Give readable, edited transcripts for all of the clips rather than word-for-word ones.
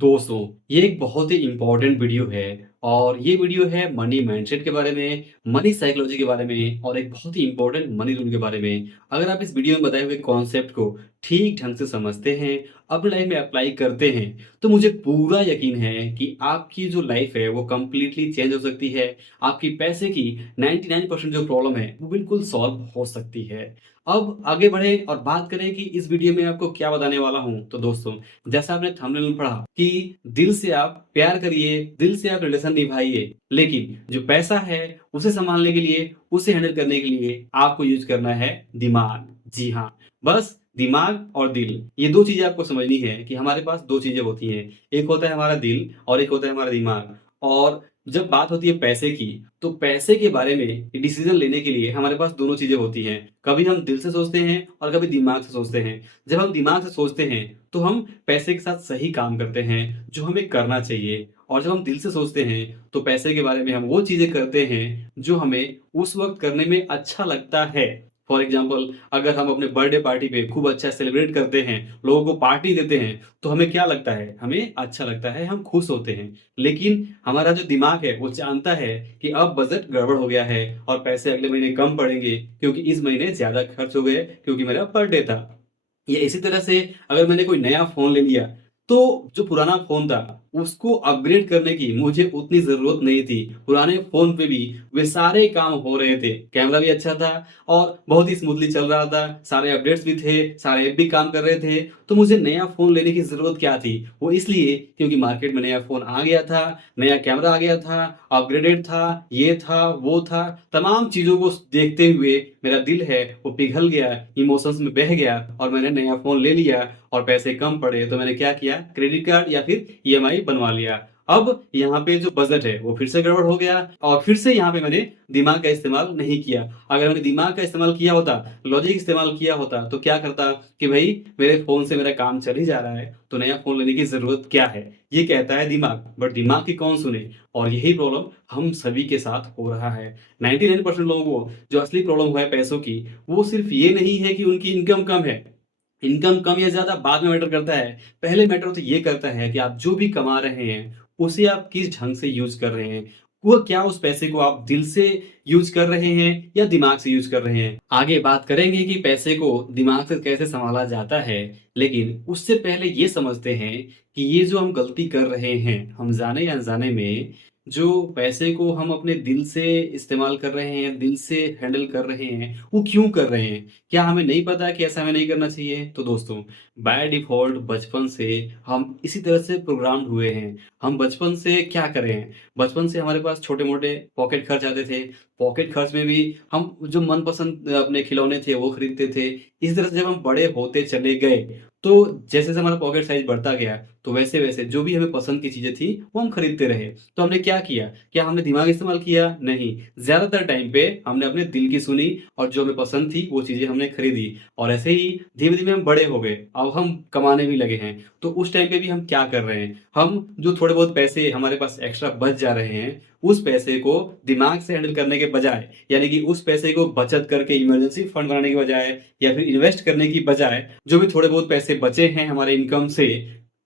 दोस्तों, ये एक बहुत ही इम्पोर्टेंट वीडियो है और ये वीडियो है मनी माइंडसेट के बारे में, मनी साइकोलॉजी के बारे में और एक बहुत ही इम्पोर्टेंट मनी रूल के बारे में। अगर आप इस वीडियो में बताए हुए कॉन्सेप्ट को ठीक ढंग से समझते हैं, अपनी लाइफ में अप्लाई करते हैं, तो मुझे पूरा यकीन है कि आपकी जो लाइफ है वो कंप्लीटली चेंज हो सकती है। आपकी पैसे की 99% जो प्रॉब्लम है, वो बिल्कुल सॉल्व हो सकती है। अब आगे बढ़ें और बात करें कि इस वीडियो में आपको क्या बताने वाला हूँ। तो दोस्तों, जैसा आपने थंबनेल में पढ़ा कि दिल से आप प्यार करिए, दिल से आप रिलेशन निभाइए, लेकिन जो पैसा है उसे सँभालने के लिए, उसे हैंडल करने के लिए आपको यूज़ करना है दिमाग। जी हाँ, बस दिमाग और दिल ये 2 चीज़ें आपको समझनी है कि हमारे पास 2 चीज़ें होती हैं। एक होता है हमारा दिल और एक होता है हमारा दिमाग। और जब बात होती है पैसे की, तो पैसे के बारे में डिसीज़न लेने के लिए हमारे पास दोनों चीज़ें होती हैं। कभी हम दिल से सोचते हैं और कभी दिमाग से सोचते हैं। जब हम दिमाग से सोचते हैं, तो हम पैसे के साथ सही काम करते हैं, जो हमें करना चाहिए और जब हम दिल से सोचते हैं, तो पैसे के बारे में हम वो चीज़ें करते हैं, जो हमें उस वक़्त करने में अच्छा लगता है। फॉर एग्ज़ाम्पल अगर हम अपने बर्थडे पार्टी पे खूब अच्छा सेलिब्रेट करते हैं, लोगों को पार्टी देते हैं, तो हमें क्या लगता है? हमें अच्छा लगता है, हम खुश होते हैं। लेकिन हमारा जो दिमाग है, वो जानता है कि अब बजट गड़बड़ हो गया है और पैसे अगले महीने कम पड़ेंगे क्योंकि इस महीने ज़्यादा खर्च हो गए क्योंकि मेरा बर्थडे था। या इसी तरह से अगर मैंने कोई नया फ़ोन ले लिया, तो जो पुराना फ़ोन था, उसको अपग्रेड करने की मुझे उतनी ज़रूरत नहीं थी। पुराने फ़ोन पे भी वे सारे काम हो रहे थे। कैमरा भी अच्छा था और बहुत ही स्मूथली चल रहा था, सारे अपडेट्स भी थे, सारे ऐप भी काम कर रहे थे। तो मुझे नया फ़ोन लेने की ज़रूरत क्या थी? वो इसलिए क्योंकि मार्केट में नया फ़ोन आ गया था, नया कैमरा आ गया था, अपग्रेडेड था, ये था, वो था। तमाम चीज़ों को देखते हुए मेरा दिल है वो पिघल गया, इमोशंस में बह गया और मैंने नया फ़ोन ले लिया और पैसे कम पड़े तो मैंने क्या किया क्रेडिट कार्ड या फिर ईएमआई बनवा लिया। अब यहाँ पे जो बजट है वो फिर से गड़बड़ हो गया और फिर से यहाँ पे मैंने दिमाग का इस्तेमाल नहीं किया। अगर मैंने दिमाग का इस्तेमाल किया होता, लॉजिक इस्तेमाल किया होता तो क्या करता कि भई मेरे फ़ोन से मेरा काम चल ही जा रहा है, तो नया फ़ोन लेने की ज़रूरत क्या है? ये कहता है दिमाग, बट दिमाग की कौन सुने? और यही प्रॉब्लम हम सभी के साथ हो रहा है। 99% लोगों को जो असली प्रॉब्लम है पैसों की, वो सिर्फ़ ये नहीं है कि उनकी इनकम कम है। इनकम कम या ज़्यादा बाद में मैटर करता है। पहले मैटर तो ये करता है कि आप जो भी कमा रहे हैं, उसे आप किस ढंग से यूज़ कर रहे हैं। वो क्या उस पैसे को आप दिल से यूज़ कर रहे हैं या दिमाग से यूज़ कर रहे हैं। आगे बात करेंगे कि पैसे को दिमाग से कैसे सँभाला जाता है, लेकिन उससे पहले ये समझते हैं कि ये जो हम गलती कर रहे हैं, हम जाने या अनजाने में जो पैसे को हम अपने दिल से इस्तेमाल कर रहे हैं, दिल से हैंडल कर रहे हैं, वो क्यों कर रहे हैं? क्या हमें नहीं पता कि ऐसा हमें नहीं करना चाहिए? तो दोस्तों, बाय डिफ़ॉल्ट बचपन से हम इसी तरह से प्रोग्राम्ड हुए हैं। हम बचपन से क्या कर रहे हैं? बचपन से हमारे पास छोटे-मोटे पॉकेट खर्च आते थे। पॉकेट खर्च में भी हम जो मनपसंद अपने खिलौने थे, वो खरीदते थे। इस तरह से जब हम बड़े होते चले गए, तो जैसे-जैसे हमारा पॉकेट साइज़ बढ़ता गया, तो वैसे-वैसे जो भी हमें पसंद की चीज़ें थी, वो हम खरीदते रहे। तो हमने क्या किया? क्या हमने दिमाग इस्तेमाल किया? नहीं। ज़्यादातर टाइम पे हमने अपने दिल की सुनी और जो हमें पसंद थी वो चीज़ें हमने खरीदी और ऐसे ही धीरे-धीरे हम बड़े हो गए। अब हम कमाने भी लगे हैं। तो उस टाइम पे भी हम क्या कर रहे हैं? हम जो थोड़े बहुत पैसे हमारे पास एक्स्ट्रा बच जा रहे हैं, उस पैसे को दिमाग से हैंडल करने के बजाय यानी कि उस पैसे को बचत करके इमरजेंसी फंड बनाने के बजाय या फिर इन्वेस्ट करने की बजाय जो भी थोड़े बहुत पैसे बचे हैं हमारे इनकम से,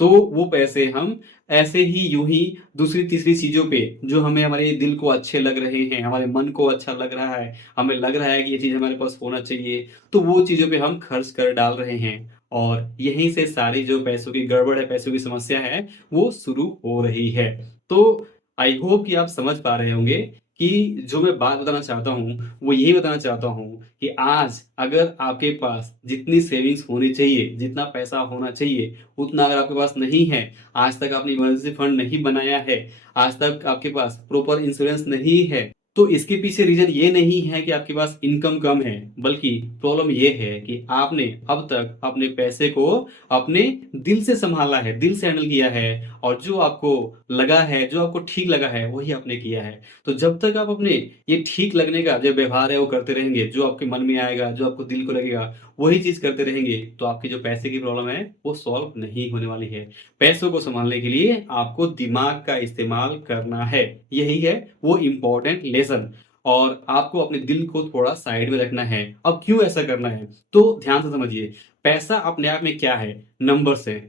तो वो पैसे हम ऐसे ही यूँ ही दूसरी-तीसरी चीज़ों पे जो हमें हमारे दिल को अच्छे लग रहे हैं, हमारे मन को अच्छा लग रहा है, हमें लग रहा है कि ये चीज़ हमारे पास होना चाहिए, तो वो चीज़ों पे हम खर्च कर डाल रहे हैं और यहीं से सारी जो पैसों की गड़बड़ है, पैसों की समस्या है, वो शुरू हो रही है। तो आई होप कि आप समझ पा रहे होंगे कि जो मैं बात बताना चाहता हूँ, वो यही बताना चाहता हूँ कि आज अगर आपके पास जितनी सेविंग्स होनी चाहिए, जितना पैसा होना चाहिए, उतना अगर आपके पास नहीं है, आज तक आपने इमरजेंसी फंड नहीं बनाया है, आज तक आपके पास प्रॉपर इंश्योरेंस नहीं है, तो इसके पीछे रीज़न ये नहीं है कि आपके पास इनकम कम है, बल्कि प्रॉब्लम ये है कि आपने अब तक अपने पैसे को अपने दिल से सँभाला है, दिल से हैंडल किया है और जो आपको लगा है, जो आपको ठीक लगा है, वही आपने किया है। तो जब तक आप अपने ये ठीक लगने का जो व्यवहार है वो करते रहेंगे, जो आपके मन में आएगा, जो आपको दिल को लगेगा, वही चीज़ करते रहेंगे, तो आपकी जो पैसे की प्रॉब्लम है, वो सॉल्व नहीं होने वाली है। पैसों को सँभालने के लिए आपको दिमाग का इस्तेमाल करना है। यही है वो इम्पोर्टेंट लेसन और आपको अपने दिल को थोड़ा साइड में रखना है। अब क्यों ऐसा करना है? तो ध्यान से समझिए, पैसा अपने आप में क्या है? नंबर्स हैं।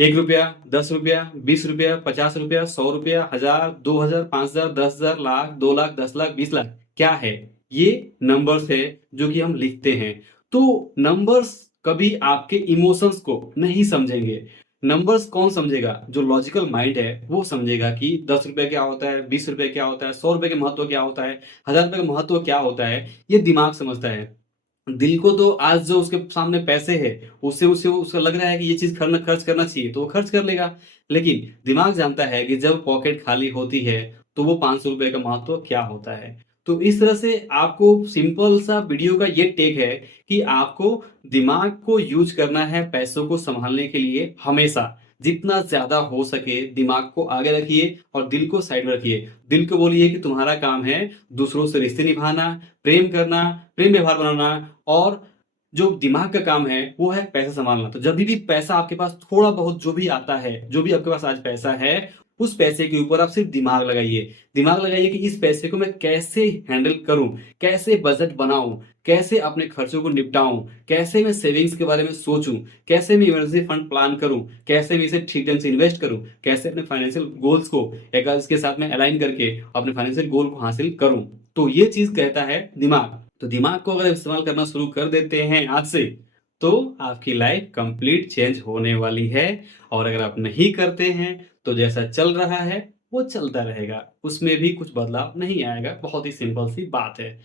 ₹1, ₹10, ₹20, ₹50, ₹100, 1000, 2000, 5000, 10,000, लाख, 2 लाख, 10 लाख, 20 लाख क्या है? ये नंबर्स है जो कि हम लिखते हैं। तो नंबर्स कभी आपके इमोशंस को नहीं समझेंगे। नंबर्स कौन समझेगा? जो लॉजिकल माइंड है वो समझेगा कि ₹10 क्या होता है, ₹20 क्या होता है, ₹100 का महत्व क्या होता है, ₹1000 का महत्व क्या होता है, ये दिमाग समझता है। दिल को तो आज जो उसके सामने पैसे हैं, उससे उसे उसका लग रहा है कि ये चीज़ खर्च करना चाहिए, तो वो खर्च कर लेगा। लेकिन दिमाग जानता है कि जब पॉकेट खाली होती है, तो वो ₹500 का महत्व क्या होता है। तो इस तरह से आपको सिंपल सा वीडियो का ये टेक है कि आपको दिमाग को यूज़ करना है पैसों को सँभालने के लिए हमेशा। जितना ज़्यादा हो सके दिमाग को आगे रखिए और दिल को साइड में रखिए। दिल को बोलिए कि तुम्हारा काम है दूसरों से रिश्ते निभाना, प्रेम करना, प्रेम व्यवहार बनाना और जो दिमाग का काम है, वो है पैसा सँभालना। तो जभी भी पैसा आपके पास थोड़ा बहुत जो भी आता है, जो भी आपके पास आज पैसा है, उस पैसे के ऊपर आप सिर्फ़ दिमाग लगाइए। दिमाग लगाइए कि इस पैसे को मैं कैसे हैंडल करूँ, कैसे बजट बनाऊँ, कैसे अपने खर्चों को निपटाऊँ, कैसे मैं सेविंग्स के बारे में सोचूँ, कैसे मैं इमरजेंसी फंड प्लान करूँ, कैसे मैं इसे ठीक ढंग से इन्वेस्ट करूँ, कैसे अपने फाइनेंशियल गोल्स को एक इसके साथ में अलाइन करके अपने फाइनेंशियल गोल को हासिल करूँ। तो ये चीज़ कहता है दिमाग। तो दिमाग को अगर इस्तेमाल करना शुरू कर देते हैं आज से, तो आपकी लाइफ कंप्लीट चेंज होने वाली है और अगर आप नहीं करते हैं, तो जैसा चल रहा है, वो चलता रहेगा। उसमें भी कुछ बदलाव नहीं आएगा। बहुत ही सिंपल सी बात है।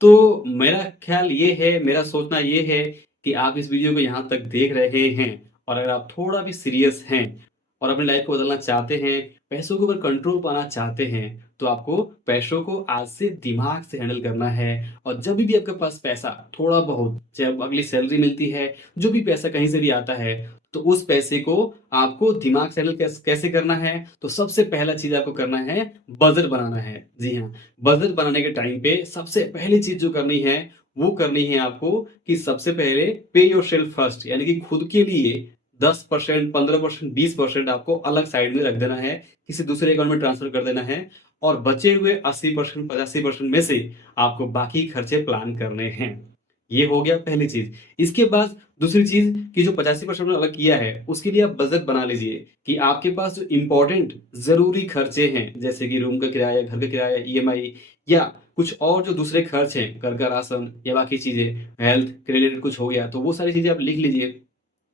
तो मेरा ख़्याल ये है, मेरा सोचना ये है कि आप इस वीडियो को यहाँ तक देख रहे हैं और अगर आप थोड़ा भी सीरियस हैं और अपनी लाइफ़ को बदलना चाहते हैं, पैसों के ऊपर कंट्रोल पाना चाहते हैं, तो आपको पैसों को आज से दिमाग से हैंडल करना है और जब भी आपके पास पैसा थोड़ा बहुत, जब अगली सैलरी मिलती है, जो भी पैसा कहीं से भी आता है, तो उस पैसे को आपको दिमाग से हैंडल कैसे करना है? तो सबसे पहला चीज़ आपको करना है, बजट बनाना है। जी हाँ। बजट बनाने के टाइम पे सबसे पहली चीज़ जो करनी है, वो करनी है आपको कि सबसे पहले पे योरसेल्फ फर्स्ट यानी कि खुद के लिए 10%, 15%, 20% आपको अलग साइड में रख देना है, किसी दूसरे अकाउंट में ट्रांसफर कर देना है और बचे हुए 80%, 85% में से आपको बाकी खर्चे प्लान करने हैं। ये हो गया पहली चीज़। इसके बाद दूसरी चीज़ कि जो 85% अलग किया है, उसके लिए आप बजट बना लीजिए कि आपके पास जो इम्पोर्टेंट ज़रूरी खर्चे हैं, जैसे कि रूम का किराया, घर का किराया, ईएमआई या कुछ और जो दूसरे खर्च हैं, घर का राशन या बाकी चीज़ें, हेल्थ के रिलेटेड कुछ हो गया, तो वो सारी चीज़ें आप लिख लीजिए।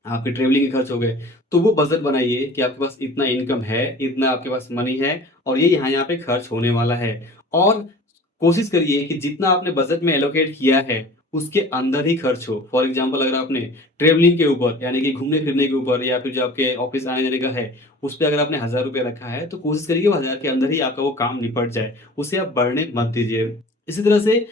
आपके ट्रैवलिंग के खर्च हो गए, तो वो बजट बनाइए कि आपके पास इतना इनकम है, इतना आपके पास मनी है और ये यहाँ-यहाँ पे खर्च होने वाला है। और कोशिश करिए कि जितना आपने बजट में एलोकेट किया है, उसके अंदर ही खर्च हो। फॉर एग्ज़ाम्पल अगर आपने ट्रैवलिंग के ऊपर यानी कि घूमने-फिरने के ऊपर या फिर जो आपके ऑफ़िस आने-जाने का है, उस पे अगर आपने ₹1000 रखा है, तो कोशिश करिए वो 1000 के अंदर ही आपका वो काम निपट जाए। उसे आप बढ़ने मत दीजिए। इसी तरह से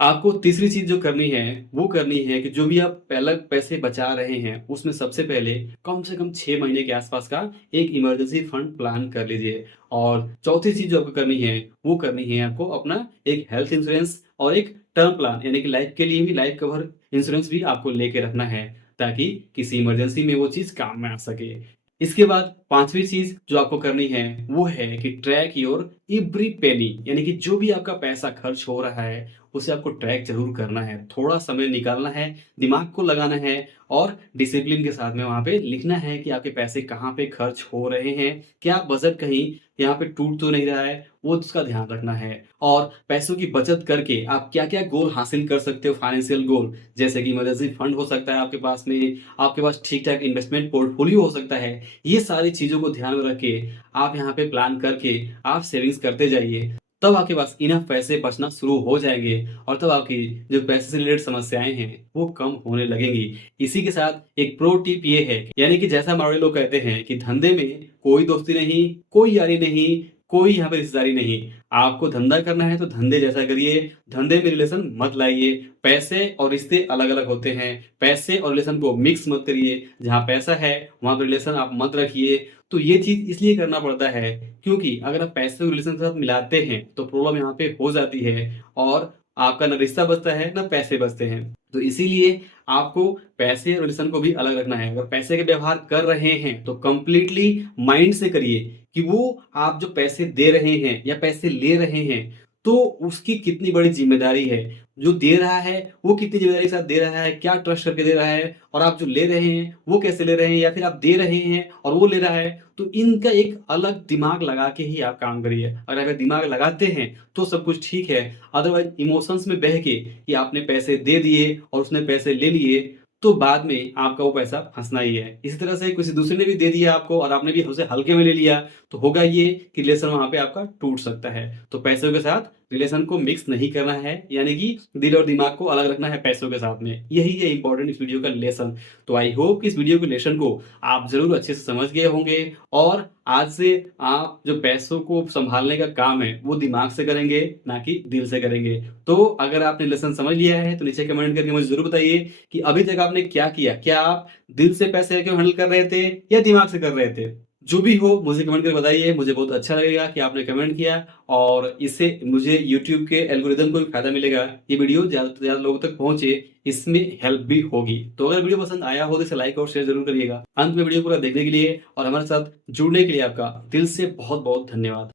आपको तीसरी चीज़ जो करनी है, वो करनी है कि जो भी आप अलग पैसे बचा रहे हैं, उसमें सबसे पहले कम से कम 6 महीने के आसपास का एक इमरजेंसी फंड प्लान कर लीजिए। और चौथी चीज़ जो आपको करनी है, वो करनी है आपको अपना एक हेल्थ इंश्योरेंस और एक टर्म प्लान यानी कि लाइफ़ के लिए भी लाइफ़ कवर इंश्योरेंस भी आपको लेके रखना है, ताकि किसी इमरजेंसी में वो चीज़ काम में आ सके। इसके बाद 5वीं चीज़ जो आपको करनी है, वो है कि ट्रैक योर एवरी पेनी यानी कि जो भी आपका पैसा खर्च हो रहा है, उसे आपको ट्रैक ज़रूर करना है। थोड़ा समय निकालना है, दिमाग को लगाना है और डिसिप्लिन के साथ में वहाँ पे लिखना है कि आपके पैसे कहाँ पे खर्च हो रहे हैं, क्या बजट कहीं यहाँ पे टूट तो नहीं रहा है, वो उसका ध्यान रखना है। और पैसों की बचत करके आप क्या-क्या गोल हासिल कर सकते हो फाइनेंशियल गोल, जैसे कि इमरजेंसी फंड हो सकता है आपके पास में, आपके पास ठीक-ठाक इन्वेस्टमेंट पोर्टफोलियो हो सकता है। ये सारी चीज़ों को ध्यान में रख के आप यहाँ पे प्लान करके आप सेविंग्स करते जाइए। तब आपके पास इनफ पैसे बचना शुरू हो जाएँगे और तब आपकी जो पैसे से रिलेटेड समस्याएँ हैं, वो कम होने लगेंगी। इसी के साथ एक प्रो टिप ये है, यानी कि जैसा हमारे लोग कहते हैं कि धंधे में कोई दोस्ती नहीं, कोई यारी नहीं, कोई यहाँ पे रिश्तेदारी नहीं। आपको धंधा करना है तो धंधे जैसा करिए, धंधे में रिलेशन मत लाइए। पैसे और रिश्ते अलग-अलग होते हैं। पैसे और रिलेशन को मिक्स मत करिए। जहाँ पैसा है, वहाँ पे रिलेशन आप मत रखिए। तो ये चीज़ इसलिए करना पड़ता है क्योंकि अगर आप पैसे को रिलेशन के साथ मिलाते हैं, तो प्रॉब्लम यहाँ पे हो जाती है और आपका ना रिश्ता बचता है, ना पैसे बचते हैं। तो इसीलिए आपको पैसे और रिलेशन को भी अलग रखना है। अगर पैसे के व्यवहार कर रहे हैं, तो कंप्लीटली माइंड से करिए कि वो आप जो पैसे दे रहे हैं या पैसे ले रहे हैं, तो उसकी कितनी बड़ी ज़िम्मेदारी है। जो दे रहा है, वो कितनी ज़िम्मेदारी के साथ दे रहा है, क्या ट्रस्ट करके दे रहा है और आप जो ले रहे हैं, वो कैसे ले रहे हैं या फिर आप दे रहे हैं और वो ले रहा है। तो इनका एक अलग दिमाग लगा के ही आप काम करिए। अगर आप दिमाग लगाते हैं, तो सब कुछ ठीक है। अदरवाइज़ इमोशंस में बह के कि आपने पैसे दे दिए और उसने पैसे ले लिए, तो बाद में आपका वो पैसा फँसना ही है। इसी तरह से किसी दूसरे ने भी दे दिया आपको और आपने भी उसे हल्के में ले लिया, तो होगा ये कि रिलेशन वहाँ पे आपका टूट सकता है। तो पैसों के साथ रिलेशन को मिक्स नहीं करना है, यानी कि दिल और दिमाग को अलग रखना है पैसों के साथ में। यही है इम्पोर्टेंट इस वीडियो का लेसन। तो आई होप कि इस वीडियो के लेसन को आप ज़रूर अच्छे से समझ गए होंगे और आज से आप जो पैसों को सँभालने का काम है, वो दिमाग से करेंगे, ना कि दिल से करेंगे। तो अगर आपने लेसन समझ लिया है, तो नीचे कमेंट करके मुझे ज़रूर बताइए कि अभी तक आपने क्या किया? क्या आप दिल से पैसे को हैंडल कर रहे थे या दिमाग से कर रहे थे? जो भी हो मुझे कमेंट करके बताइए, मुझे बहुत अच्छा लगेगा कि आपने कमेंट किया और इससे मुझे यूट्यूब के एल्गोरिदम को भी फ़ायदा मिलेगा। ये वीडियो ज़्यादा से ज़्यादा लोगों तक पहुँचे, इसमें हेल्प भी होगी। तो अगर वीडियो पसंद आया हो तो इसे लाइक और शेयर ज़रूर करिएगा। अंत में वीडियो पूरा देखने के लिए और हमारे साथ जुड़ने के लिए आपका दिल से बहुत-बहुत धन्यवाद।